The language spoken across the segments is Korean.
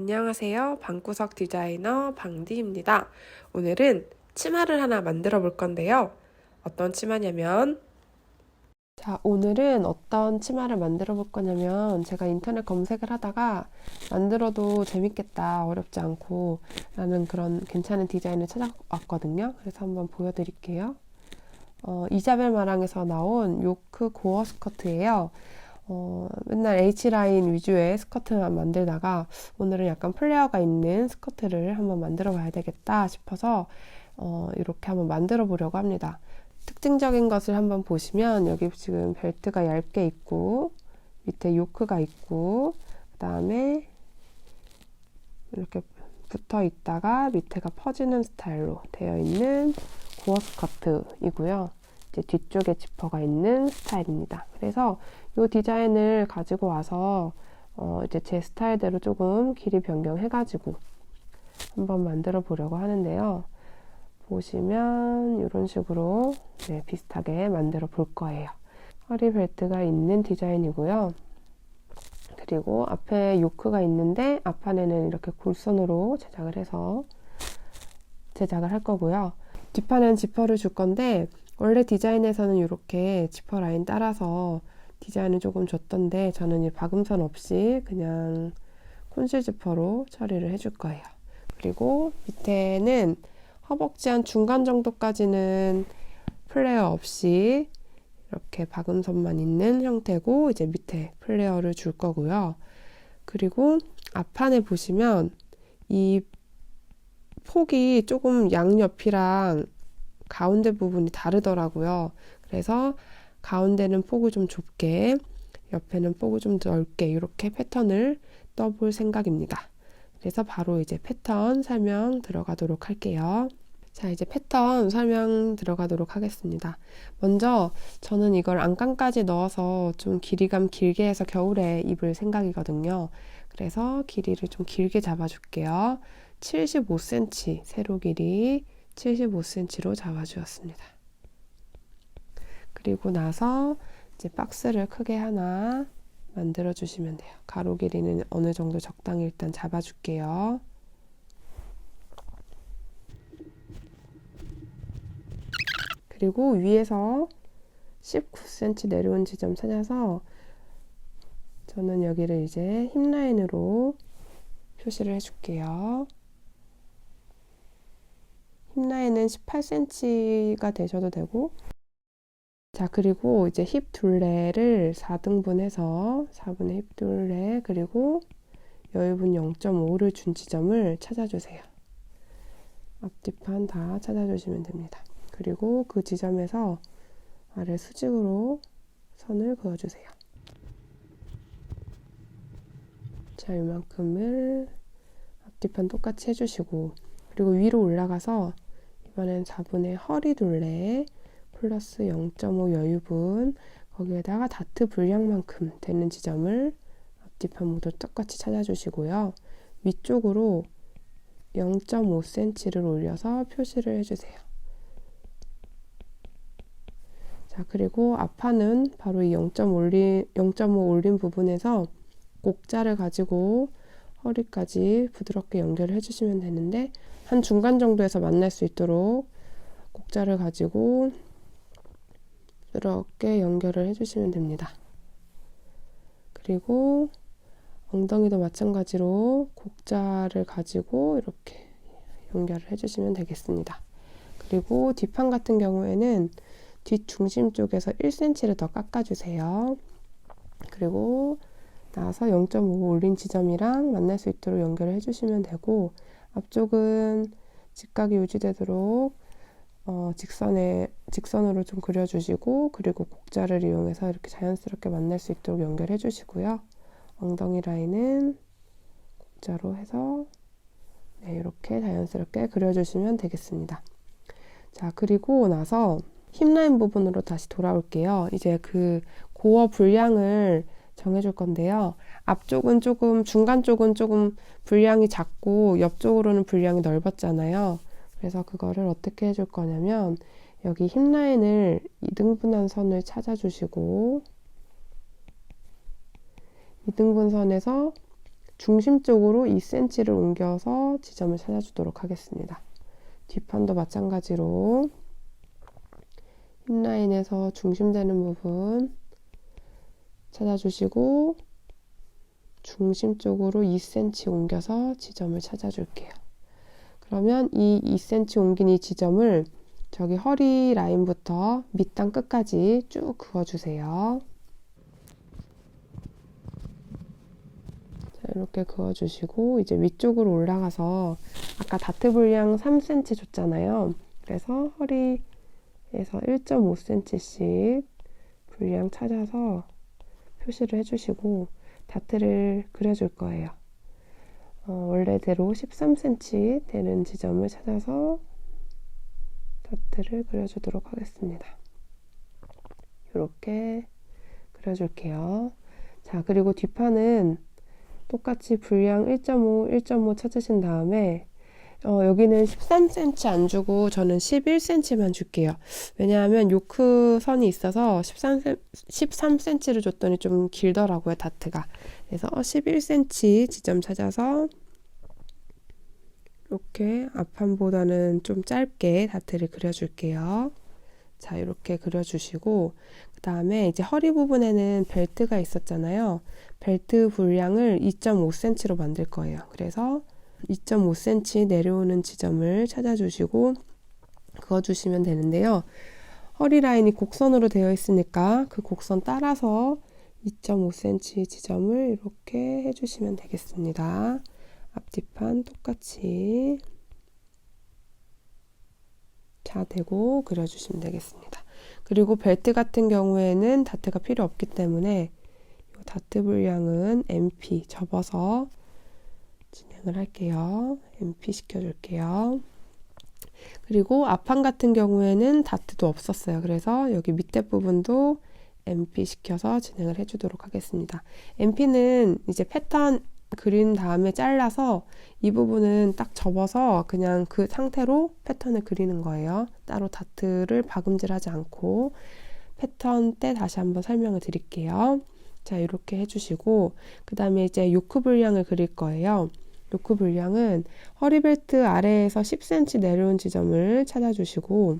안녕하세요. 방구석 디자이너 방디입니다. 오늘은 치마를 하나 만들어 볼 건데요. 어떤 치마냐면 오늘은 어떤 치마를 만들어 볼 거냐면 제가 인터넷 검색을 하다가 만들어도 재밌겠다, 어렵지 않고 라는 그런 괜찮은 디자인을 찾아왔거든요. 그래서 한번 보여드릴게요. 이자벨 마랑에서 나온 요크 고어 스커트예요. 맨날 H라인 위주의 스커트만 만들다가 오늘은 약간 플레어가 있는 스커트를 한번 만들어 봐야 되겠다 싶어서 이렇게 한번 만들어 보려고 합니다. 특징적인 것을 한번 보시면 여기 지금 벨트가 얇게 있고 밑에 요크가 있고 그 다음에 이렇게 붙어 있다가 밑에가 퍼지는 스타일로 되어 있는 고어 스커트이고요. 이제 뒤쪽에 지퍼가 있는 스타일입니다. 그래서 이 디자인을 가지고 와서 이제 제 스타일대로 조금 길이 변경해가지고 한번 만들어 보려고 하는데요. 보시면 이런 식으로 비슷하게 만들어 볼 거예요. 허리 벨트가 있는 디자인이고요. 그리고 앞에 요크가 있는데 앞판에는 이렇게 골선으로 제작을 해서 제작을 할 거고요. 뒷판엔 지퍼를 줄 건데 원래 디자인에서는 이렇게 지퍼 라인 따라서 디자인을 조금 줬던데 저는 이 박음선 없이 그냥 콘실 지퍼로 처리를 해줄 거예요. 그리고 밑에는 허벅지 한 중간 정도까지는 플레어 없이 이렇게 박음선만 있는 형태고 이제 밑에 플레어를 줄 거고요. 그리고 앞판에 보시면 이 폭이 조금 양옆이랑 가운데 부분이 다르더라고요. 그래서 가운데는 폭을 좀 좁게, 옆에는 폭을 좀 넓게 이렇게 패턴을 떠볼 생각입니다. 그래서 바로 이제 패턴 설명 들어가도록 할게요. 자, 이제 패턴 설명 들어가도록 하겠습니다. 먼저 저는 이걸 안감까지 넣어서 좀 길이감 길게 해서 겨울에 입을 생각이거든요. 그래서 길이를 좀 길게 잡아줄게요. 75cm, 세로 길이 75cm로 잡아주었습니다. 그리고 나서 이제 박스를 크게 하나 만들어 주시면 돼요. 가로 길이는 어느 정도 적당히 일단 잡아줄게요. 그리고 위에서 19cm 내려온 지점 찾아서 저는 여기를 이제 힙 라인으로 표시를 해줄게요. 힙 라인은 18cm가 되셔도 되고, 자, 그리고 이제 힙 둘레를 4등분해서 4분의 힙 둘레 그리고 여유분 0.5를 준 지점을 찾아주세요. 앞뒤판 다 찾아주시면 됩니다. 그리고 그 지점에서 아래 수직으로 선을 그어주세요. 자, 이만큼을 앞뒤판 똑같이 해주시고, 그리고 위로 올라가서 이번엔 4분의 허리 둘레 플러스 0.5 여유분 거기에다가 다트 분량만큼 되는 지점을 앞뒤판 모두 똑같이 찾아주시고요. 위쪽으로 0.5cm를 올려서 표시를 해주세요. 자, 그리고 앞판은 바로 이 0.5 올린 부분에서 곡자를 가지고 허리까지 부드럽게 연결을 해주시면 되는데 한 중간 정도에서 만날 수 있도록 곡자를 가지고 부드럽게 연결을 해주시면 됩니다. 그리고 엉덩이도 마찬가지로 곡자를 가지고 이렇게 연결을 해주시면 되겠습니다. 그리고 뒷판 같은 경우에는 뒷중심 쪽에서 1cm를 더 깎아주세요. 그리고 나서 0.5 올린 지점이랑 만날 수 있도록 연결을 해주시면 되고 앞쪽은 직각이 유지되도록 직선으로 좀 그려주시고 그리고 곡자를 이용해서 이렇게 자연스럽게 만날 수 있도록 연결해 주시고요. 엉덩이 라인은 곡자로 해서 이렇게 자연스럽게 그려주시면 되겠습니다. 자, 그리고 나서 힙 라인 부분으로 다시 돌아올게요. 이제 그 고어 분량을 정해줄 건데요. 앞쪽은 조금, 중간 쪽은 조금 분량이 작고 옆쪽으로는 분량이 넓었잖아요. 그래서 그거를 어떻게 해줄 거냐면 여기 힙 라인을 2등분한 선을 찾아주시고 2등분 선에서 중심 쪽으로 2cm를 옮겨서 지점을 찾아주도록 하겠습니다. 뒷판도 마찬가지로 힙라인에서 중심되는 부분 찾아주시고 중심 쪽으로 2cm 옮겨서 지점을 찾아줄게요. 그러면 이 2cm 옮긴 이 지점을 저기 허리 라인부터 밑단 끝까지 쭉 그어주세요. 자, 이렇게 그어주시고 이제 위쪽으로 올라가서 아까 다트 분량 3cm 줬잖아요. 그래서 허리에서 1.5cm씩 분량 찾아서 표시를 해주시고 다트를 그려줄 거예요. 원래대로 13cm 되는 지점을 찾아서 다트를 그려주도록 하겠습니다. 이렇게 그려줄게요. 자, 그리고 뒷판은 똑같이 분량 1.5, 1.5 찾으신 다음에 여기는 13cm 안 주고 저는 11cm만 줄게요. 왜냐하면 요크 선이 있어서 13cm를 줬더니 좀 길더라고요, 다트가. 그래서 11cm 지점 찾아서 이렇게 앞판보다는 좀 짧게 다트를 그려줄게요. 자, 이렇게 그려주시고 그 다음에 이제 허리 부분에는 벨트가 있었잖아요. 벨트 분량을 2.5cm로 만들 거예요. 그래서 2.5cm 내려오는 지점을 찾아주시고 그어주시면 되는데요. 허리 라인이 곡선으로 되어 있으니까 그 곡선 따라서 2.5cm 지점을 이렇게 해주시면 되겠습니다. 앞뒤판 똑같이 대고 그려주시면 되겠습니다. 그리고 벨트 같은 경우에는 다트가 필요 없기 때문에 이 다트 분량은 MP 접어서 진행을 할게요. MP 시켜줄게요. 그리고 앞판 같은 경우에는 다트도 없었어요. 그래서 여기 밑에 부분도 MP 시켜서 진행을 해주도록 하겠습니다. MP는 이제 패턴 그린 다음에 잘라서 이 부분은 딱 접어서 그냥 그 상태로 패턴을 그리는 거예요. 따로 다트를 박음질하지 않고 패턴 때 다시 한번 설명을 드릴게요. 자, 이렇게 해주시고 그 다음에 이제 요크 분량을 그릴 거예요. 요크 분량은 허리벨트 아래에서 10cm 내려온 지점을 찾아주시고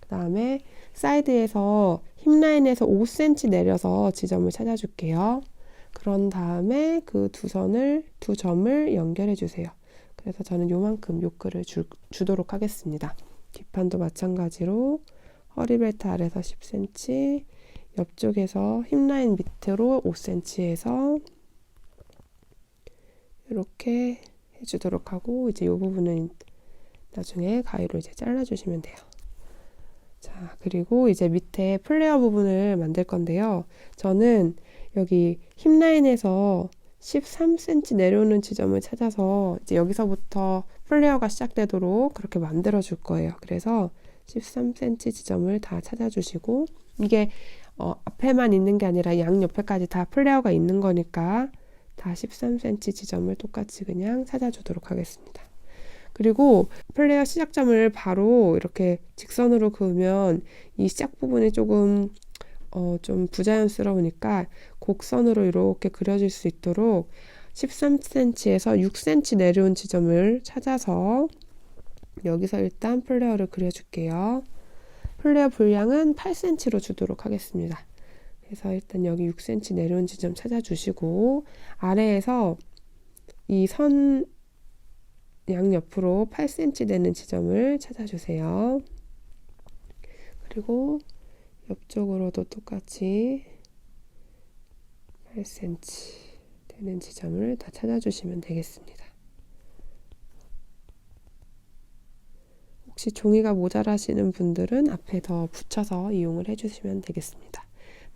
그 다음에 사이드에서 힙라인에서 5cm 내려서 지점을 찾아줄게요. 그런 다음에 그 두 점을 연결해 주세요. 그래서 저는 요만큼 요크를 주도록 하겠습니다. 뒷판도 마찬가지로 허리벨트 아래에서 10cm, 옆쪽에서 힙라인 밑으로 5cm에서 이렇게 해주도록 하고 이제 이 부분은 나중에 가위로 이제 잘라주시면 돼요. 자, 그리고 이제 밑에 플레어 부분을 만들 건데요. 저는 여기 힙라인에서 13cm 내려오는 지점을 찾아서 이제 여기서부터 플레어가 시작되도록 그렇게 만들어 줄 거예요. 그래서 13cm 지점을 다 찾아주시고 이게 앞에만 있는 게 아니라 양옆에까지 다 플레어가 있는 거니까 다 13cm 지점을 똑같이 그냥 찾아주도록 하겠습니다. 그리고 플레어 시작점을 바로 이렇게 직선으로 그으면 이 시작 부분이 조금 좀 부자연스러우니까 곡선으로 이렇게 그려질 수 있도록 13cm에서 6cm 내려온 지점을 찾아서 여기서 일단 플레어를 그려줄게요. 플레어 분량은 8cm로 주도록 하겠습니다. 그래서 일단 여기 6cm 내려온 지점 찾아주시고 아래에서 이 선 양옆으로 8cm 되는 지점을 찾아주세요. 그리고 옆쪽으로도 똑같이 8cm 되는 지점을 다 찾아주시면 되겠습니다. 혹시 종이가 모자라시는 분들은 앞에 더 붙여서 이용을 해주시면 되겠습니다.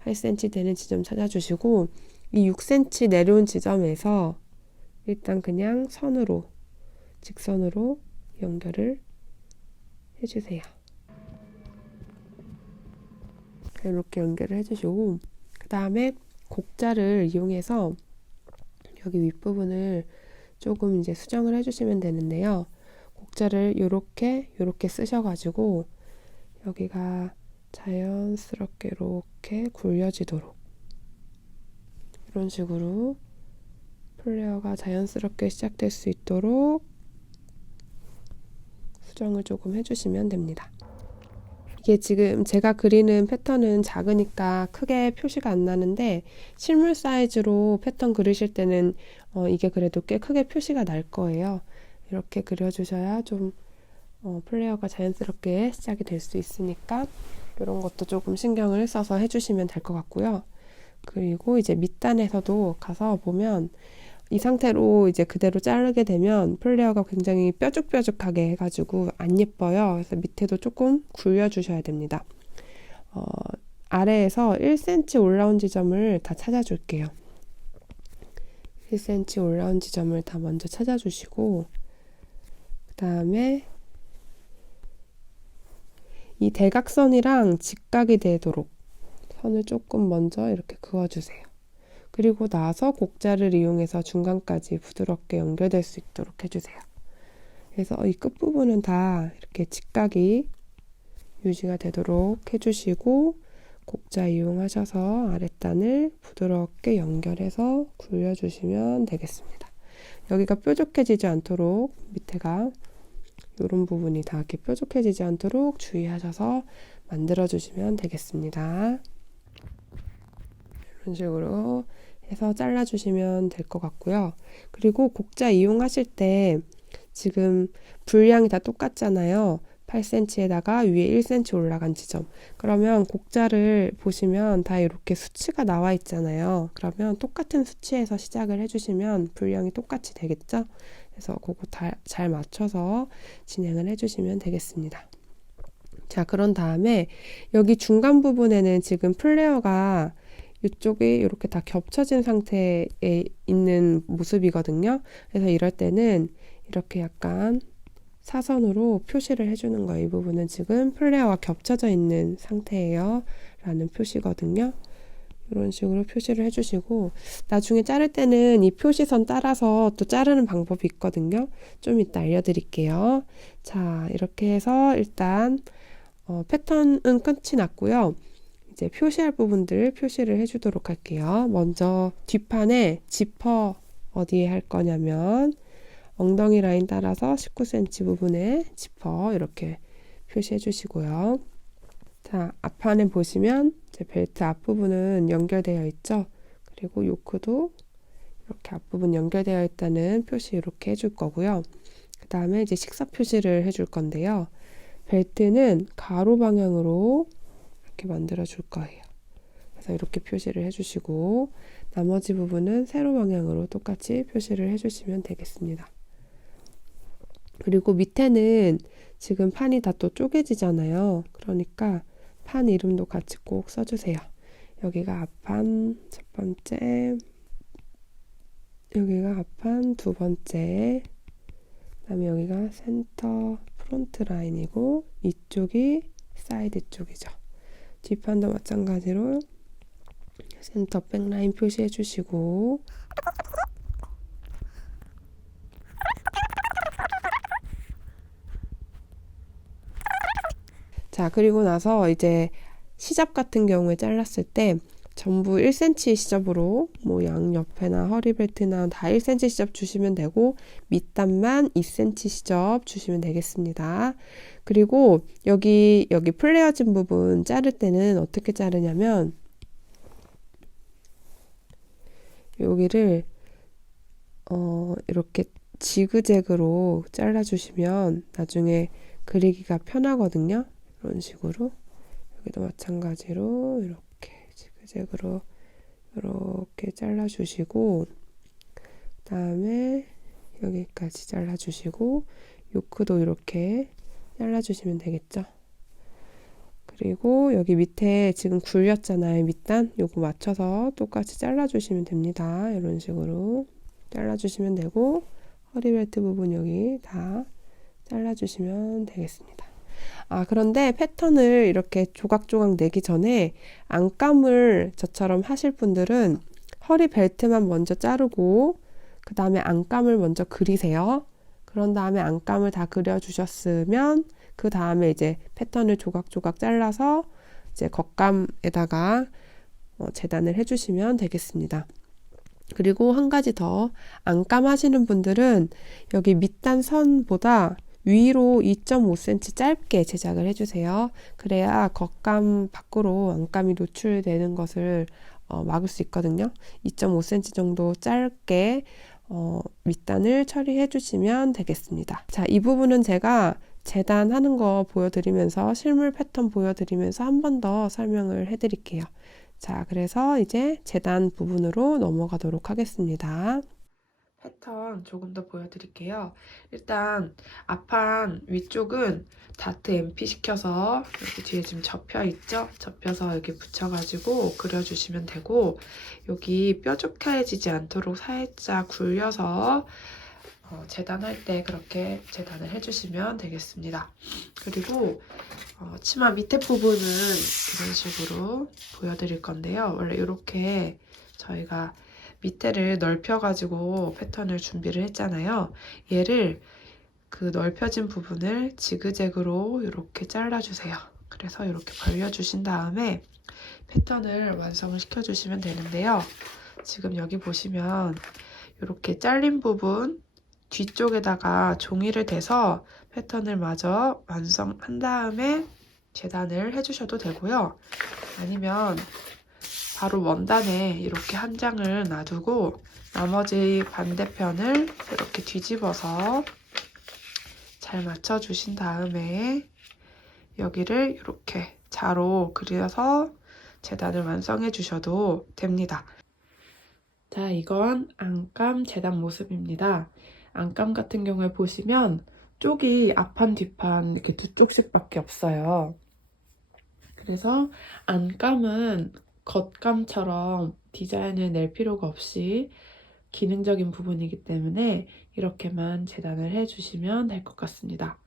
8cm 되는 지점 찾아주시고 이 6cm 내려온 지점에서 일단 그냥 선으로 직선으로 연결을 해주세요. 이렇게 연결을 해주시고 그 다음에 곡자를 이용해서 여기 윗부분을 조금 이제 수정을 해주시면 되는데요. 곡자를 요렇게 쓰셔가지고 여기가 자연스럽게 이렇게 굴려지도록 이런 식으로 플레어가 자연스럽게 시작될 수 있도록 수정을 조금 해주시면 됩니다. 이게 지금 제가 그리는 패턴은 작으니까 크게 표시가 안 나는데 실물 사이즈로 패턴 그리실 때는 이게 그래도 꽤 크게 표시가 날 거예요. 이렇게 그려주셔야 좀 플레어가 자연스럽게 시작이 될 수 있으니까 이런 것도 조금 신경을 써서 해주시면 될 것 같고요. 그리고 이제 밑단에서도 가서 보면 이 상태로 이제 그대로 자르게 되면 플레어가 굉장히 뾰족뾰족하게 해가지고 안 예뻐요. 그래서 밑에도 조금 굴려주셔야 됩니다. 아래에서 1cm 올라온 지점을 다 찾아줄게요. 1cm 올라온 지점을 다 먼저 찾아주시고 그 다음에 이 대각선이랑 직각이 되도록 선을 조금 먼저 이렇게 그어주세요. 그리고 나서 곡자를 이용해서 중간까지 부드럽게 연결될 수 있도록 해주세요. 그래서 이 끝부분은 다 이렇게 직각이 유지가 되도록 해주시고 곡자 이용하셔서 아랫단을 부드럽게 연결해서 굴려주시면 되겠습니다. 여기가 뾰족해지지 않도록 밑에가 이런 부분이 다 이렇게 뾰족해지지 않도록 주의하셔서 만들어주시면 되겠습니다. 이런 식으로 해서 잘라주시면 될 것 같고요. 그리고 곡자 이용하실 때 지금 분량이 다 똑같잖아요. 8cm에다가 위에 1cm 올라간 지점. 그러면 곡자를 보시면 다 이렇게 수치가 나와 있잖아요. 그러면 똑같은 수치에서 시작을 해주시면 분량이 똑같이 되겠죠? 그래서 그거 잘 맞춰서 진행을 해주시면 되겠습니다. 자, 그런 다음에 여기 중간 부분에는 지금 플레어가 이쪽이 이렇게 다 겹쳐진 상태에 있는 모습이거든요. 그래서 이럴 때는 이렇게 약간 사선으로 표시를 해주는 거예요. 이 부분은 지금 플레어와 겹쳐져 있는 상태예요. 라는 표시거든요. 이런 식으로 표시를 해주시고 나중에 자를 때는 이 표시선 따라서 또 자르는 방법이 있거든요. 좀 이따 알려드릴게요. 자, 이렇게 해서 일단 패턴은 끝이 났고요. 이제 표시할 부분들 표시를 해주도록 할게요. 먼저 뒷판에 지퍼 어디에 할 거냐면 엉덩이 라인 따라서 19cm 부분에 지퍼 이렇게 표시해 주시고요. 자, 앞판에 보시면 이제 벨트 앞부분은 연결되어 있죠. 그리고 요크도 이렇게 앞부분 연결되어 있다는 표시 이렇게 해줄 거고요. 그 다음에 이제 식사 표시를 해줄 건데요. 벨트는 가로 방향으로 이렇게 만들어 줄 거예요. 그래서 이렇게 표시를 해주시고 나머지 부분은 세로 방향으로 똑같이 표시를 해주시면 되겠습니다. 그리고 밑에는 지금 판이 다 또 쪼개지잖아요. 그러니까 판 이름도 같이 꼭 써주세요. 여기가 앞판 첫 번째, 여기가 앞판 두 번째, 그 다음에 여기가 센터 프론트 라인이고 이쪽이 사이드 쪽이죠. 뒷판도 마찬가지로 센터 백라인 표시해 주시고 자, 그리고 나서 이제 시접 같은 경우에 잘랐을 때 전부 1cm 시접으로 뭐 양옆에나 허리벨트나 다 1cm 시접 주시면 되고 밑단만 2cm 시접 주시면 되겠습니다. 그리고 여기 플레어진 부분 자를 때는 어떻게 자르냐면 여기를 이렇게 지그재그로 잘라주시면 나중에 그리기가 편하거든요. 이런 식으로 여기도 마찬가지로 이렇게 지그재그로 이렇게 잘라주시고 그 다음에 여기까지 잘라주시고 요크도 이렇게 잘라주시면 되겠죠. 그리고 여기 밑에 지금 굴렸잖아요. 밑단 요거 맞춰서 똑같이 잘라주시면 됩니다. 이런 식으로 잘라주시면 되고 허리벨트 부분 여기 다 잘라주시면 되겠습니다. 아, 그런데 패턴을 이렇게 조각조각 내기 전에 안감을 저처럼 하실 분들은 허리 벨트만 먼저 자르고 그 다음에 안감을 먼저 그리세요. 그런 다음에 안감을 다 그려주셨으면 그 다음에 이제 패턴을 조각조각 잘라서 이제 겉감에다가 재단을 해주시면 되겠습니다. 그리고 한 가지 더, 안감 하시는 분들은 여기 밑단 선보다 위로 2.5cm 짧게 제작을 해주세요. 그래야 겉감 밖으로 안감이 노출되는 것을 막을 수 있거든요. 2.5cm 정도 짧게 밑단을 처리해 주시면 되겠습니다. 자, 이 부분은 제가 재단하는 거 보여드리면서 실물 패턴 보여드리면서 한 번 더 설명을 해드릴게요. 자, 그래서 이제 재단 부분으로 넘어가도록 하겠습니다. 패턴 조금 더 보여드릴게요. 일단 앞판 위쪽은 다트 MP 시켜서 여기 뒤에 지금 접혀 있죠? 접혀서 여기 붙여가지고 그려주시면 되고, 여기 뾰족해지지 않도록 살짝 굴려서 재단할 때 그렇게 재단을 해주시면 되겠습니다. 그리고 치마 밑에 부분은 이런 식으로 보여드릴 건데요. 원래 이렇게 저희가 밑에를 넓혀가지고 패턴을 준비를 했잖아요. 얘를 그 넓혀진 부분을 지그재그로 이렇게 잘라주세요. 그래서 이렇게 벌려주신 다음에 패턴을 완성을 시켜주시면 되는데요. 지금 여기 보시면 이렇게 잘린 부분 뒤쪽에다가 종이를 대서 패턴을 마저 완성한 다음에 재단을 해주셔도 되고요. 아니면 바로 원단에 이렇게 한 장을 놔두고 나머지 반대편을 이렇게 뒤집어서 잘 맞춰주신 다음에 여기를 이렇게 자로 그려서 재단을 완성해 주셔도 됩니다. 자, 이건 안감 재단 모습입니다. 안감 같은 경우에 보시면 쪽이 앞판 뒷판 이렇게 두 쪽씩밖에 없어요. 그래서 안감은 겉감처럼 디자인을 낼 필요가 없이 기능적인 부분이기 때문에 이렇게만 재단을 해주시면 될 것 같습니다.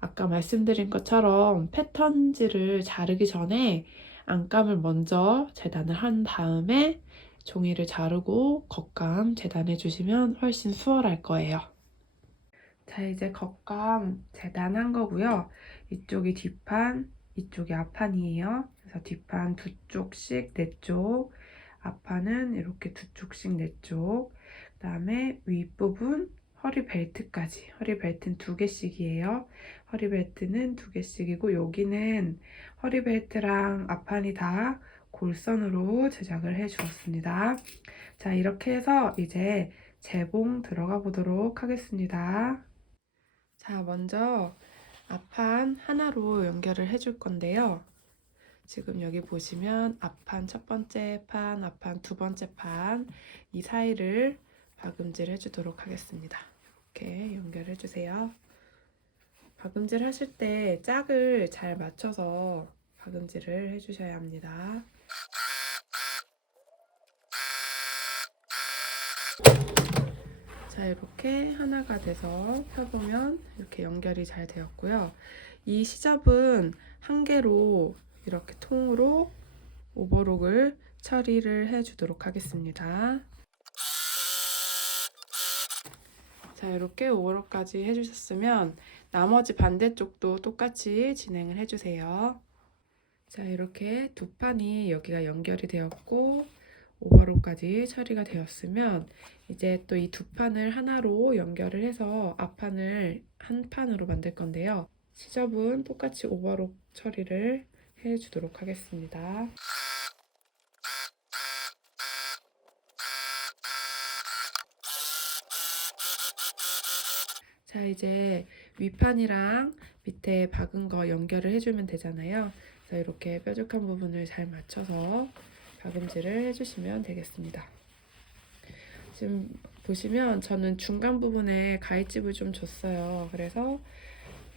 아까 말씀드린 것처럼 패턴지를 자르기 전에 안감을 먼저 재단을 한 다음에 종이를 자르고 겉감 재단해 주시면 훨씬 수월할 거예요. 자, 이제 겉감 재단한 거고요. 이쪽이 뒷판, 이쪽이 앞판이에요. 그래서 뒷판 두 쪽씩 네 쪽, 앞판은 이렇게 두 쪽씩 네 쪽, 그 다음에 윗부분 허리 벨트까지. 허리 벨트는 두 개씩이에요. 허리 벨트는 두 개씩이고 여기는 허리 벨트랑 앞판이 다 골선으로 제작을 해 주었습니다. 자, 이렇게 해서 이제 재봉 들어가 보도록 하겠습니다. 자, 먼저 앞판 하나로 연결을 해줄 건데요. 지금 여기 보시면 앞판 첫 번째 판, 앞판 두 번째 판 이 사이를 박음질 해주도록 하겠습니다. 이렇게 연결해 주세요. 박음질 하실 때 짝을 잘 맞춰서 박음질을 해주셔야 합니다. 자, 이렇게 하나가 돼서 펴보면 이렇게 연결이 잘 되었고요. 이 시접은 한 개로 이렇게 통으로 오버록을 처리를 해주도록 하겠습니다. 자, 이렇게 오버록까지 해주셨으면 나머지 반대쪽도 똑같이 진행을 해주세요. 자, 이렇게 두 판이 여기가 연결이 되었고 오버록까지 처리가 되었으면 이제 또 이 두 판을 하나로 연결을 해서 앞판을 한 판으로 만들 건데요. 시접은 똑같이 오버록 처리를 해주도록 하겠습니다. 자, 이제 윗판이랑 밑에 박은 거 연결을 해주면 되잖아요. 그래서 이렇게 뾰족한 부분을 잘 맞춰서 박음질을 해주시면 되겠습니다. 지금 보시면 저는 중간 부분에 가위집을 좀 줬어요. 그래서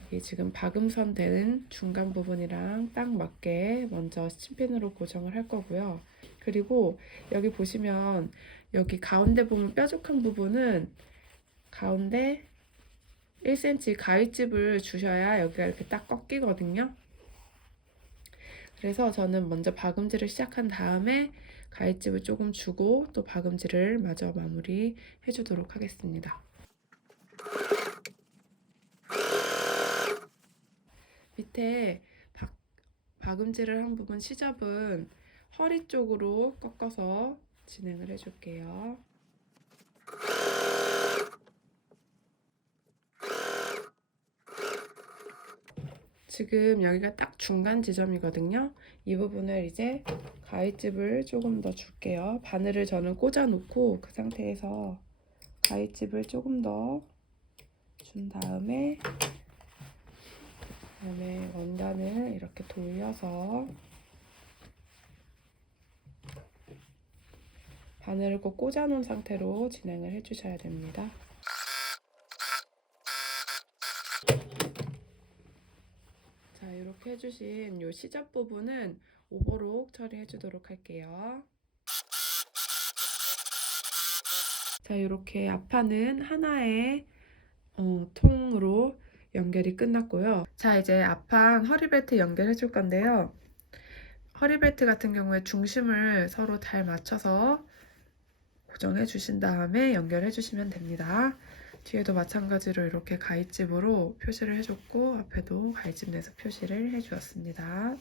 여기 지금 박음선 되는 중간 부분이랑 딱 맞게 먼저 스친핀으로 고정을 할 거고요. 그리고 여기 보시면 여기 가운데 부분 뾰족한 부분은 가운데 1cm 가위집을 주셔야 여기가 이렇게 딱 꺾이거든요. 그래서 저는 먼저 박음질을 시작한 다음에 가위집을 조금 주고 또 박음질을 마저 마무리 해주도록 하겠습니다. 밑에 박음질을 한 부분 시접은 허리 쪽으로 꺾어서 진행을 해줄게요. 지금 여기가 딱 중간 지점이거든요. 이 부분을 이제 가위집을 조금 더 줄게요. 바늘을 저는 꽂아 놓고 그 상태에서 가위집을 조금 더 준 다음에 그다음에 원단을 이렇게 돌려서 바늘을 꼭 꽂아 놓은 상태로 진행을 해주셔야 됩니다. 자, 이렇게 해주신 이 시접 부분은 오버록 처리해 주도록 할게요. 자, 이렇게 앞판은 하나의 통으로 연결이 끝났고요. 자, 이제 앞판 허리벨트 연결해 줄 건데요. 허리벨트 같은 경우에 중심을 서로 잘 맞춰서 고정해 주신 다음에 연결해 주시면 됩니다. 뒤에도 마찬가지로 이렇게 가위집으로 표시를 해줬고 앞에도 가위집 내서 표시를 해주었습니다.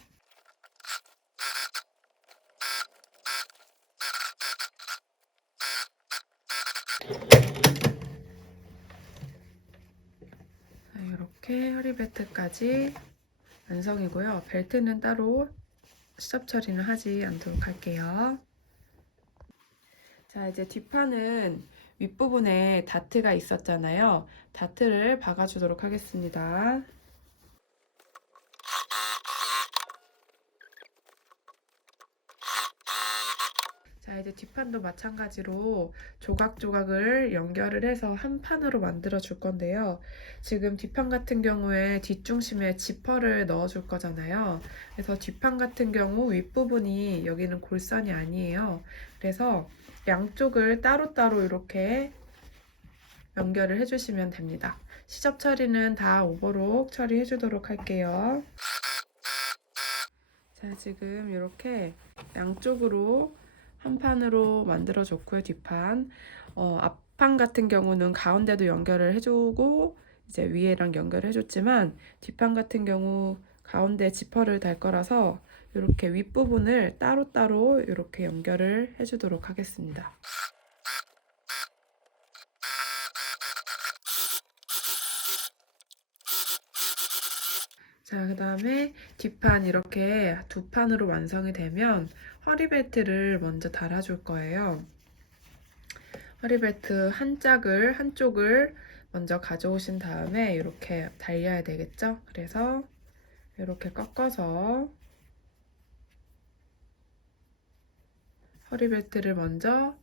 이렇게 허리벨트까지 완성이고요. 벨트는 따로 시접 처리는 하지 않도록 할게요. 자, 이제 뒷판은 윗부분에 다트가 있었잖아요. 다트를 박아주도록 하겠습니다. 자, 이제 뒷판도 마찬가지로 조각조각을 연결을 해서 한 판으로 만들어 줄 건데요. 지금 뒷판 같은 경우에 뒷중심에 지퍼를 넣어 줄 거잖아요. 그래서 뒷판 같은 경우 윗부분이 여기는 골선이 아니에요. 그래서 양쪽을 따로따로 이렇게 연결을 해주시면 됩니다. 시접 처리는 다 오버록 처리해 주도록 할게요. 자, 지금 이렇게 양쪽으로 한 판으로 만들어 줬고요. 뒷판 앞판 같은 경우는 가운데도 연결을 해주고 이제 위에랑 연결을 해줬지만 뒷판 같은 경우 가운데 지퍼를 달 거라서 이렇게 윗부분을 따로따로 이렇게 연결을 해주도록 하겠습니다. 자, 그 다음에 뒷판 이렇게 두 판으로 완성이 되면 허리벨트를 먼저 달아줄 거예요. 허리벨트 한쪽을 먼저 가져오신 다음에 이렇게 달려야 되겠죠? 그래서 이렇게 꺾어서 허리벨트를 먼저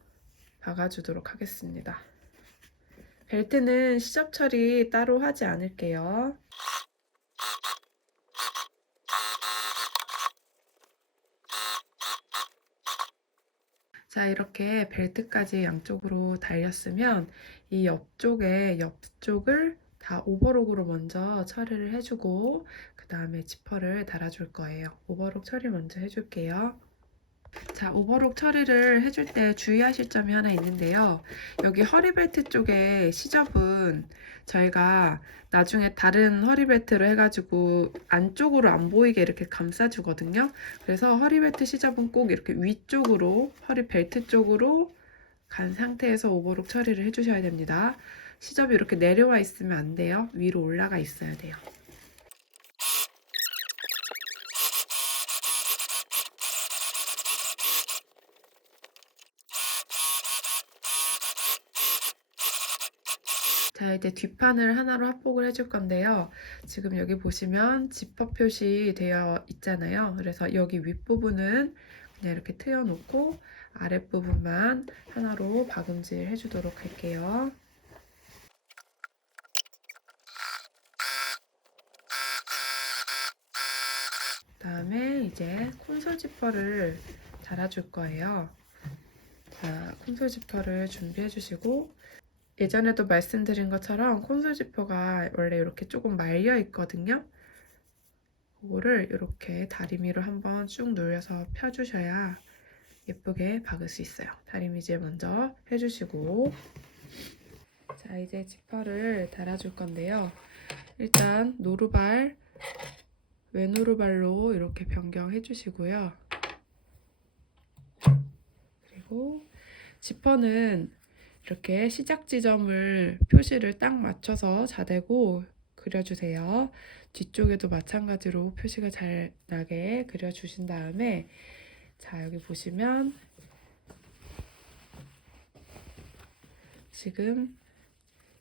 박아주도록 하겠습니다. 벨트는 시접 처리 따로 하지 않을게요. 자, 이렇게 벨트까지 양쪽으로 달렸으면 이 옆쪽을 다 오버록으로 먼저 처리를 해주고 그 다음에 지퍼를 달아줄 거예요. 오버록 처리 먼저 해줄게요. 자, 오버록 처리를 해줄 때 주의하실 점이 하나 있는데요. 여기 허리벨트 쪽에 시접은 저희가 나중에 다른 허리벨트를 해가지고 안쪽으로 안 보이게 이렇게 감싸주거든요. 그래서 허리벨트 시접은 꼭 이렇게 위쪽으로 허리벨트 쪽으로 간 상태에서 오버록 처리를 해주셔야 됩니다. 시접이 이렇게 내려와 있으면 안 돼요. 위로 올라가 있어야 돼요. 자, 이제 뒷판을 하나로 합복을 해줄 건데요. 지금 여기 보시면 지퍼 표시 되어 있잖아요. 그래서 여기 윗부분은 그냥 이렇게 트여놓고 아랫부분만 하나로 박음질 해주도록 할게요. 그 다음에 이제 콘솔 지퍼를 달아줄 거예요. 자, 콘솔 지퍼를 준비해 주시고 예전에도 말씀드린 것처럼 콘솔 지퍼가 원래 이렇게 조금 말려 있거든요. 그거를 이렇게 다리미로 한번 쭉 눌려서 펴주셔야 예쁘게 박을 수 있어요. 다리미질 먼저 해주시고 자, 이제 지퍼를 달아줄 건데요. 일단 노루발, 외노루발로 이렇게 변경해 주시고요. 그리고 지퍼는 이렇게 시작 지점을 표시를 딱 맞춰서 자대고 그려주세요. 뒤쪽에도 마찬가지로 표시가 잘 나게 그려주신 다음에 자, 여기 보시면 지금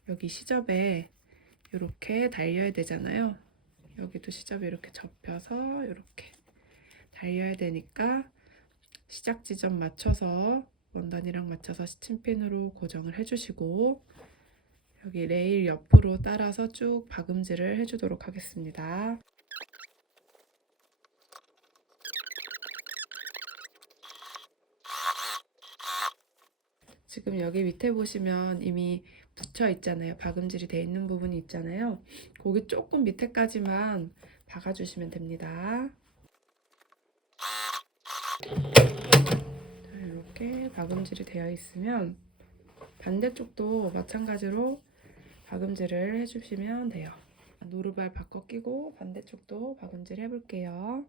여기 시접에 이렇게 달려야 되잖아요. 여기도 시접에 이렇게 접혀서 이렇게 달려야 되니까 시작 지점 맞춰서 원단이랑 맞춰서 스친핀으로 고정을 해주시고 여기 레일 옆으로 따라서 쭉 박음질을 해주도록 하겠습니다. 지금 여기 밑에 보시면 이미 붙여 있잖아요. 박음질이 돼 있는 부분이 있잖아요. 거기 조금 밑에까지만 박아주시면 됩니다. 자, 이렇게 박음질이 되어 있으면 반대쪽도 마찬가지로 박음질을 해주시면 돼요. 노루발 바꿔 끼고 반대쪽도 박음질 해볼게요.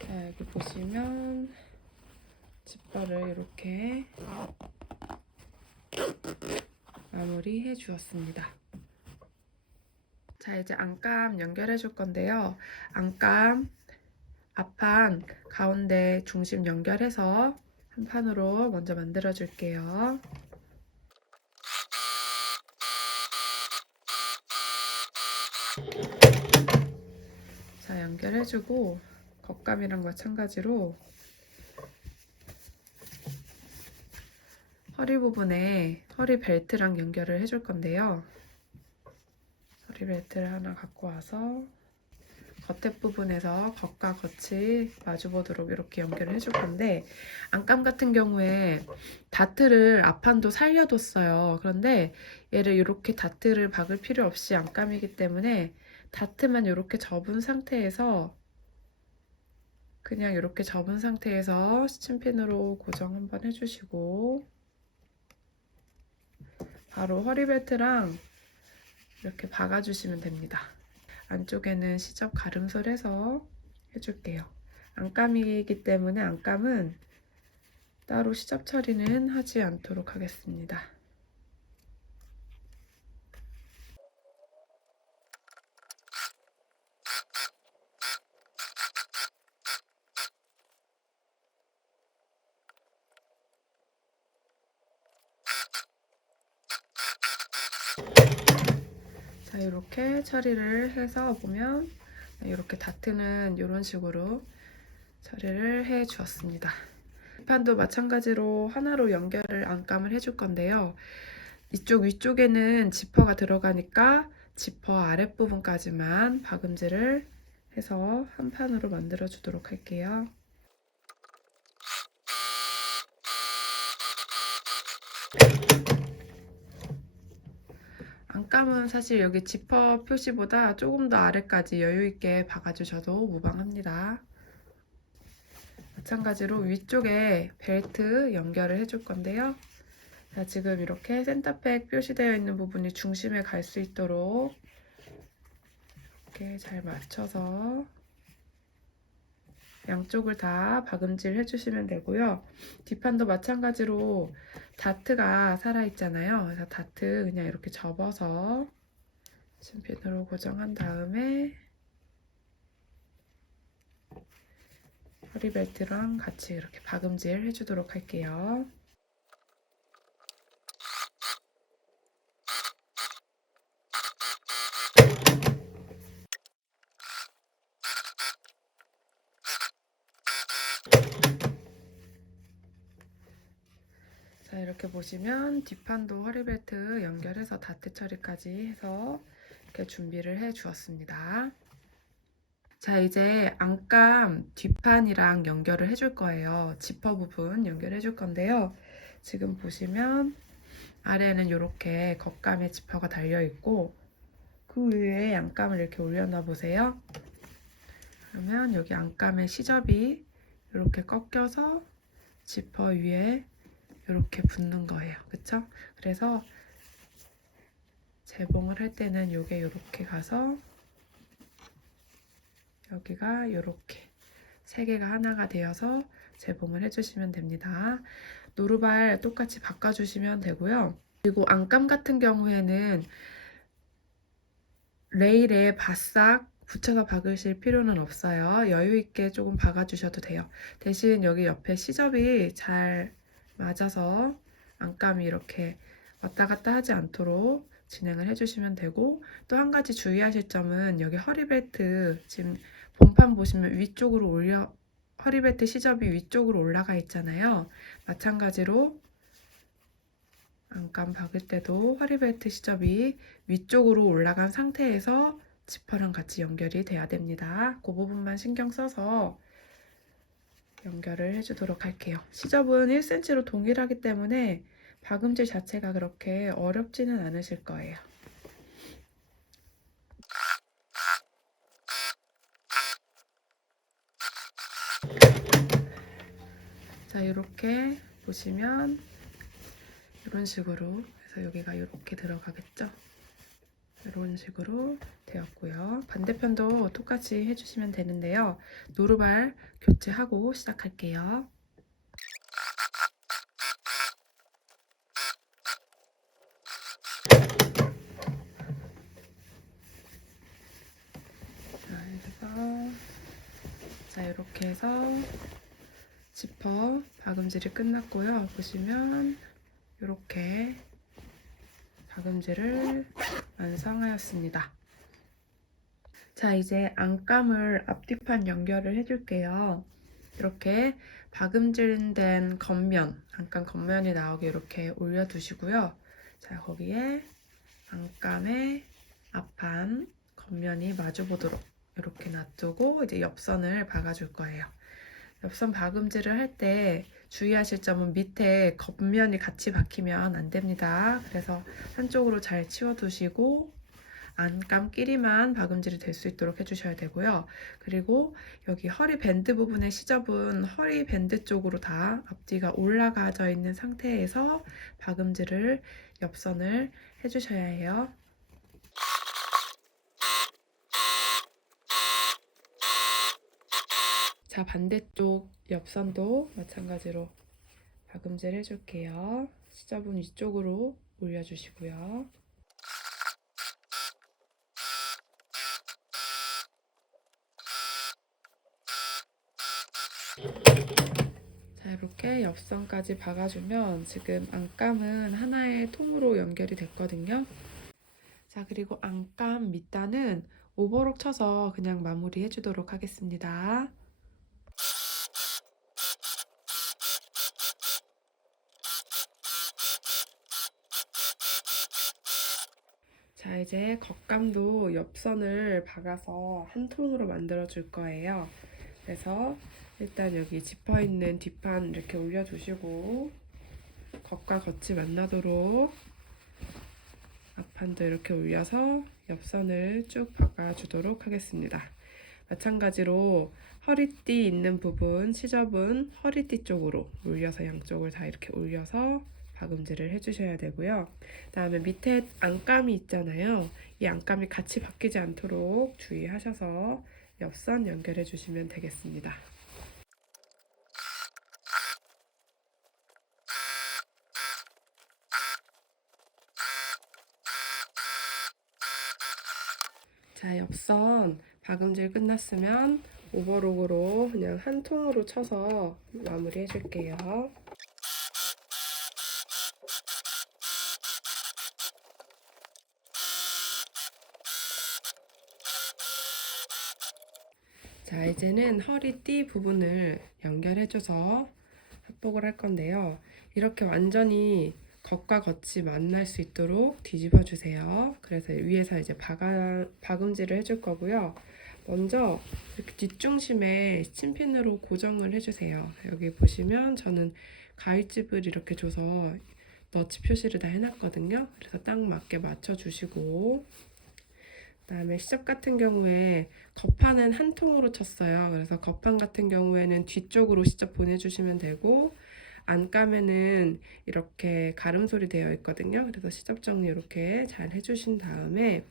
자, 여기 보시면 집발을 이렇게 마무리해 주었습니다. 자, 이제 안감 연결해 줄 건데요. 안감 앞판 가운데 중심 연결해서 한 판으로 먼저 만들어 줄게요. 자, 연결해 주고 겉감이랑 마찬가지로 허리 부분에 허리 벨트랑 연결을 해줄 건데요. 허리 벨트를 하나 갖고 와서 겉에 부분에서 겉과 겉이 마주보도록 이렇게 연결을 해줄 건데 안감 같은 경우에 다트를 앞판도 살려뒀어요. 그런데 얘를 이렇게 다트를 박을 필요 없이 안감이기 때문에 다트만 이렇게 접은 상태에서 그냥 이렇게 접은 상태에서 스친핀으로 고정 한번 해주시고 바로 허리벨트랑 이렇게 박아주시면 됩니다. 안쪽에는 시접 가름솔 해서 해줄게요. 안감이기 때문에 안감은 따로 시접 처리는 하지 않도록 하겠습니다. 자, 이렇게 처리를 해서 보면 이렇게 다트는 이런 식으로 처리를 해 주었습니다. 판도 마찬가지로 하나로 연결을 안감을 해줄 건데요. 이쪽 위쪽에는 지퍼가 들어가니까 지퍼 아랫부분까지만 박음질을 해서 한 판으로 만들어 주도록 할게요. 안감은 사실 여기 지퍼 표시보다 조금 더 아래까지 여유있게 박아주셔도 무방합니다. 마찬가지로 위쪽에 벨트 연결을 해줄 건데요. 자, 지금 이렇게 센터백 표시되어 있는 부분이 중심에 갈 수 있도록 이렇게 잘 맞춰서 양쪽을 다 박음질 해주시면 되고요. 뒷판도 마찬가지로 다트가 살아있잖아요. 그래서 다트 그냥 이렇게 접어서 스친핀으로 고정한 다음에 허리벨트랑 같이 이렇게 박음질 해주도록 할게요. 자, 이렇게 보시면 뒷판도 허리벨트 연결해서 다트 처리까지 해서 이렇게 준비를 해 주었습니다. 자, 이제 안감 뒷판이랑 연결을 해줄 거예요. 지퍼 부분 연결해 줄 건데요. 지금 보시면 아래에는 이렇게 겉감에 지퍼가 달려 있고 그 위에 안감을 이렇게 올려놔 보세요. 그러면 여기 안감의 시접이 이렇게 꺾여서 지퍼 위에 이렇게 붙는 거예요. 그쵸? 그래서 재봉을 할 때는 이게 이렇게 가서 여기가 이렇게 세 개가 하나가 되어서 재봉을 해주시면 됩니다. 노루발 똑같이 바꿔주시면 되고요. 그리고 안감 같은 경우에는 레일에 바싹 붙여서 박으실 필요는 없어요. 여유있게 조금 박아주셔도 돼요. 대신 여기 옆에 시접이 잘 맞아서 안감이 이렇게 왔다 갔다 하지 않도록 진행을 해주시면 되고, 또 한 가지 주의하실 점은 여기 허리벨트 지금 본판 보시면 위쪽으로 허리벨트 시접이 위쪽으로 올라가 있잖아요. 마찬가지로 안감 박을 때도 허리벨트 시접이 위쪽으로 올라간 상태에서 지퍼랑 같이 연결이 돼야 됩니다. 그 부분만 신경 써서 연결을 해주도록 할게요. 시접은 1cm로 동일하기 때문에 박음질 자체가 그렇게 어렵지는 않으실 거예요. 자, 이렇게 보시면 이런 식으로 해서 여기가 이렇게 들어가겠죠? 이런 식으로 되었고요. 반대편도 똑같이 해주시면 되는데요. 노루발 교체하고 시작할게요. 자, 이렇게 해서 지퍼 박음질이 끝났고요. 보시면 이렇게 박음질을 완성하였습니다. 자, 이제 안감을 앞뒤판 연결을 해줄게요. 이렇게 박음질된 겉면, 안감 겉면이 나오게 이렇게 올려두시고요. 자, 거기에 안감의 앞판 겉면이 마주보도록 이렇게 놔두고 이제 옆선을 박아줄 거예요. 옆선 박음질을 할 때 주의하실 점은 밑에 겉면이 같이 박히면 안 됩니다. 그래서 한쪽으로 잘 치워두시고 안감끼리만 박음질이 될 수 있도록 해주셔야 되고요. 그리고 여기 허리 밴드 부분의 시접은 허리 밴드 쪽으로 다 앞뒤가 올라가져 있는 상태에서 박음질을 옆선을 해주셔야 해요. 자, 반대쪽 옆선도 마찬가지로 박음질 해줄게요. 시접은 위쪽으로 올려주시고요. 자, 이렇게 옆선까지 박아주면 지금 안감은 하나의 통으로 연결이 됐거든요. 자, 그리고 안감 밑단은 오버록 쳐서 그냥 마무리 해주도록 하겠습니다. 자, 이제 겉감도 옆선을 박아서 한 통으로 만들어 줄 거예요. 그래서 일단 여기 지퍼 있는 뒷판 이렇게 올려주시고 겉과 겉이 만나도록 앞판도 이렇게 올려서 옆선을 쭉 박아주도록 하겠습니다. 마찬가지로 허리띠 있는 부분 시접은 허리띠 쪽으로 올려서 양쪽을 다 이렇게 올려서 박음질을 해주셔야 되고요. 그 다음에 밑에 안감이 있잖아요. 이 안감이 같이 바뀌지 않도록 주의하셔서 옆선 연결해 주시면 되겠습니다. 자, 옆선 박음질 끝났으면 오버록으로 그냥 한 통으로 쳐서 마무리 해줄게요. 자, 이제는 허리띠 부분을 연결해줘서 합복을 할 건데요. 이렇게 완전히 겉과 겉이 만날 수 있도록 뒤집어 주세요. 그래서 위에서 이제 박음질을 해줄 거고요. 먼저 이렇게 뒷중심에 침핀으로 고정을 해주세요. 여기 보시면 저는 가위집을 이렇게 줘서 너치 표시를 다 해놨거든요. 그래서 딱 맞게 맞춰주시고, 그다음에 시접 같은 경우에 겉판은 한 통으로 쳤어요. 그래서 겉판 같은 경우에는 뒤쪽으로 시접 보내주시면 되고, 안감에는 이렇게 가름솔이 되어 있거든요. 그래서 시접 정리 이렇게 잘 해주신 다음에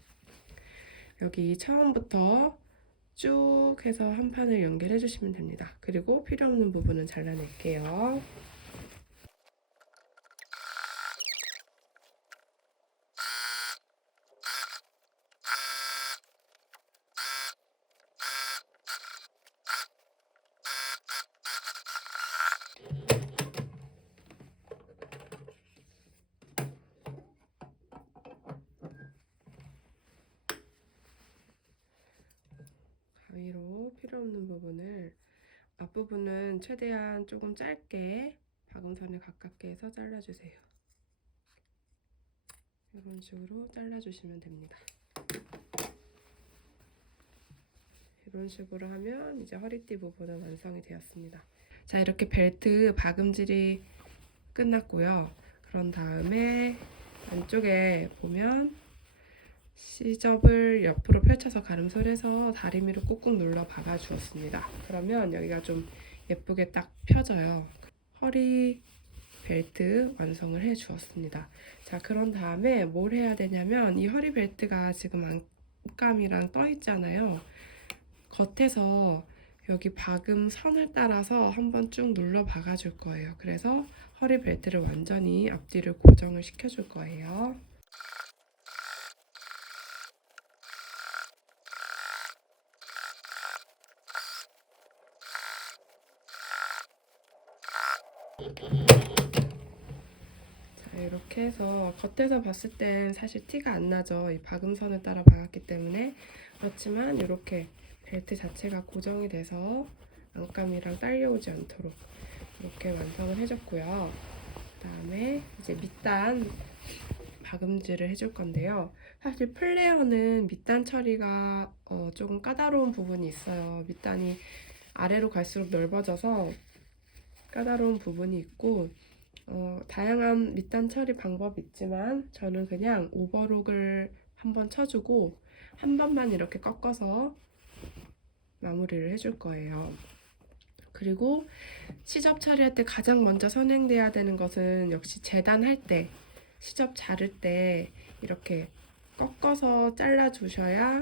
여기 처음부터 쭉 해서 한 판을 연결해 주시면 됩니다. 그리고 필요 없는 부분은 잘라낼게요. 가위로 필요 없는 부분을, 앞부분은 최대한 조금 짧게 박음선에 가깝게 해서 잘라주세요. 이런 식으로 잘라주시면 됩니다. 이런 식으로 하면 이제 허리띠 부분은 완성이 되었습니다. 자, 이렇게 벨트 박음질이 끝났고요. 그런 다음에 안쪽에 보면 C접을 옆으로 펼쳐서 가름솔해서 다리미로 꾹꾹 눌러 박아 주었습니다. 그러면 여기가 좀 예쁘게 딱 펴져요. 허리 벨트 완성을 해 주었습니다. 자, 그런 다음에 뭘 해야 되냐면, 이 허리 벨트가 지금 안감이랑 떠 있잖아요. 겉에서 여기 박음 선을 따라서 한번 쭉 눌러 박아 줄 거예요. 그래서 허리 벨트를 완전히 앞뒤를 고정을 시켜 줄 거예요. 자, 이렇게 해서 겉에서 봤을 땐 사실 티가 안 나죠. 이 박음선을 따라 박았기 때문에. 그렇지만 이렇게 벨트 자체가 고정이 돼서 안감이랑 딸려오지 않도록 이렇게 완성을 해줬고요. 그 다음에 이제 밑단 박음질을 해줄 건데요. 사실 플레어는 밑단 처리가 조금 까다로운 부분이 있어요. 밑단이 아래로 갈수록 넓어져서 까다로운 부분이 있고, 다양한 밑단 처리 방법이 있지만 저는 그냥 오버록을 한번 쳐주고 한 번만 이렇게 꺾어서 마무리를 해줄 거예요. 그리고 시접 처리할 때 가장 먼저 선행돼야 되는 것은 역시 재단할 때, 시접 자를 때 이렇게 꺾어서 잘라 주셔야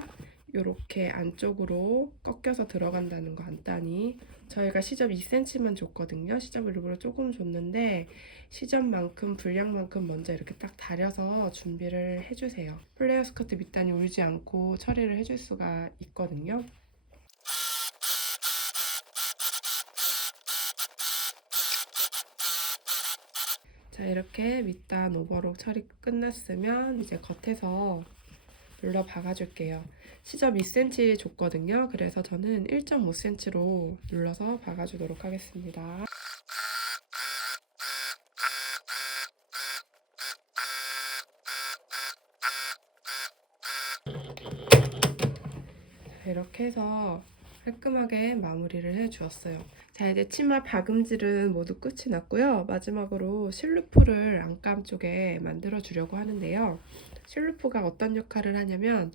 이렇게 안쪽으로 꺾여서 들어간다는 거, 안단이. 저희가 시접 2cm만 줬거든요. 시접을 일부러 조금 줬는데 시접만큼 분량만큼 먼저 이렇게 딱 다려서 준비를 해주세요. 플레어 스커트 밑단이 울지 않고 처리를 해줄 수가 있거든요. 자, 이렇게 밑단 오버록 처리 끝났으면 이제 겉에서 눌러 박아줄게요. 시접 2cm 줬거든요. 그래서 저는 1.5cm로 눌러서 박아주도록 하겠습니다. 이렇게 해서 깔끔하게 마무리를 해주었어요. 자, 이제 치마 박음질은 모두 끝이 났고요. 마지막으로 실루프를 안감 쪽에 만들어 주려고 하는데요. 실루프가 어떤 역할을 하냐면,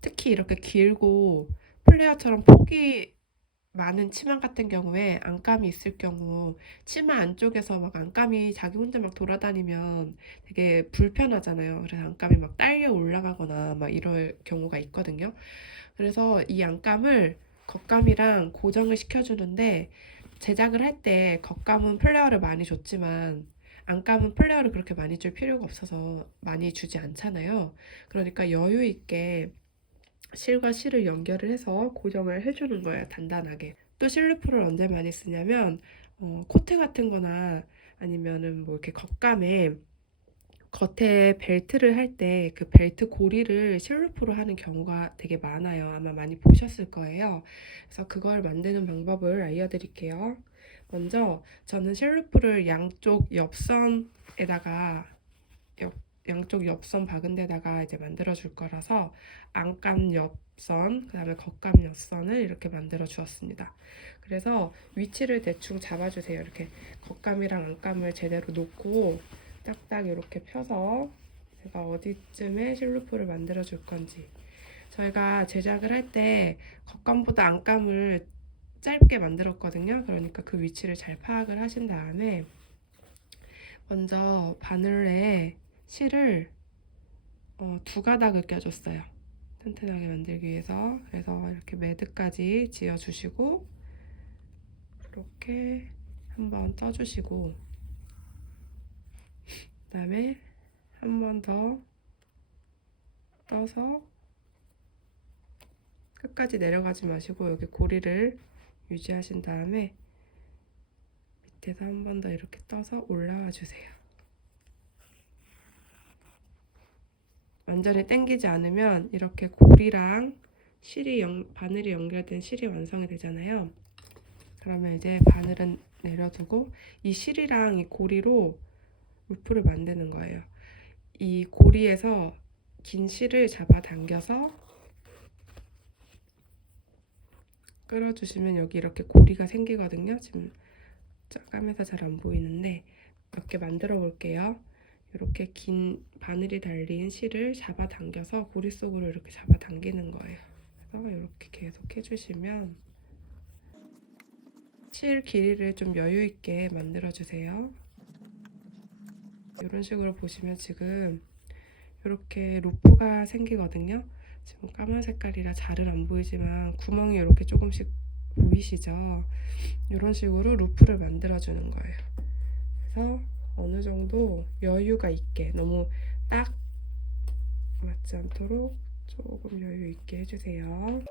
특히 이렇게 길고 플레어처럼 폭이 많은 치마 같은 경우에 안감이 있을 경우 치마 안쪽에서 막 안감이 자기 혼자 막 돌아다니면 되게 불편하잖아요. 그래서 안감이 막 딸려 올라가거나 막 이럴 경우가 있거든요. 그래서 이 안감을 겉감이랑 고정을 시켜주는데, 제작을 할 때 겉감은 플레어를 많이 줬지만 안감은 플레어를 그렇게 많이 줄 필요가 없어서 많이 주지 않잖아요. 그러니까 여유 있게 실과 실을 연결을 해서 고정을 해주는 거예요, 단단하게. 또 실루프를 언제 많이 쓰냐면 코트 같은 거나 아니면은 뭐 이렇게 겉감에 겉에 벨트를 할 때 그 벨트 고리를 실루프로 하는 경우가 되게 많아요. 아마 많이 보셨을 거예요. 그래서 그걸 만드는 방법을 알려드릴게요. 먼저 저는 실루프를 양쪽 옆선 박은 데다가 이제 만들어 줄 거라서 안감 옆선, 그 다음에 겉감 옆선을 이렇게 만들어 주었습니다. 그래서 위치를 대충 잡아주세요. 이렇게 겉감이랑 안감을 제대로 놓고 딱딱 이렇게 펴서 제가 어디쯤에 실루프를 만들어 줄 건지. 저희가 제작을 할 때 겉감보다 안감을 짧게 만들었거든요. 그러니까 그 위치를 잘 파악을 하신 다음에 먼저 바늘에 실을 2가닥을 껴줬어요. 튼튼하게 만들기 위해서. 그래서 이렇게 매듭까지 지어주시고 이렇게 한번 떠주시고 그다음에 한 번 더 떠서 끝까지 내려가지 마시고 여기 고리를 유지하신 다음에 밑에서 한 번 더 이렇게 떠서 올라와 주세요. 완전히 당기지 않으면 이렇게 고리랑 바늘이 연결된 실이 완성이 되잖아요. 그러면 이제 바늘은 내려두고 이 실이랑 이 고리로 루프를 만드는 거예요. 이 고리에서 긴 실을 잡아당겨서 끌어주시면 여기 이렇게 고리가 생기거든요. 지금 까매서 잘 안 보이는데 몇 개 만들어 볼게요. 이렇게 긴 바늘이 달린 실을 잡아당겨서 고리 속으로 이렇게 잡아당기는 거예요. 그래서 이렇게 계속 해주시면 실 길이를 좀 여유 있게 만들어 주세요. 이런 식으로 보시면 지금 이렇게 루프가 생기거든요. 지금 까만 색깔이라 잘은 안 보이지만 구멍이 이렇게 조금씩 보이시죠? 이런 식으로 루프를 만들어 주는 거예요. 그래서 어느 정도 여유가 있게, 너무 딱 맞지 않도록 조금 여유 있게 해주세요.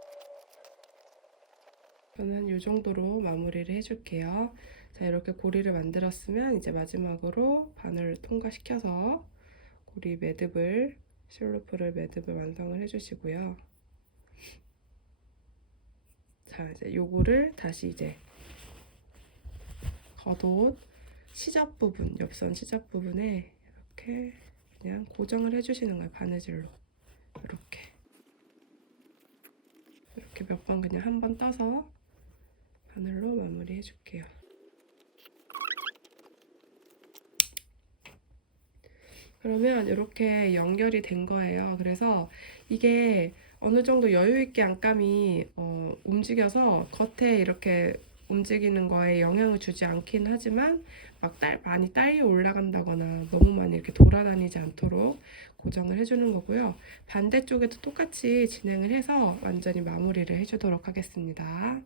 저는 이 정도로 마무리를 해줄게요. 자, 이렇게 고리를 만들었으면 이제 마지막으로 바늘을 통과시켜서 고리 매듭을, 실루프를 매듭을 완성을 해주시고요. 자, 이제 요거를 다시 이제 겉옷 시접 부분, 옆선 시접 부분에 이렇게 그냥 고정을 해주시는 거예요. 바느질로 이렇게 몇 번 그냥 한 번 떠서 바늘로 마무리 해줄게요. 그러면 이렇게 연결이 된 거예요. 그래서 이게 어느 정도 여유 있게 안감이 움직여서 겉에 이렇게 움직이는 거에 영향을 주지 않긴 하지만 막 많이 딸려 올라간다거나 너무 많이 이렇게 돌아다니지 않도록 고정을 해주는 거고요. 반대쪽에도 똑같이 진행을 해서 완전히 마무리를 해주도록 하겠습니다.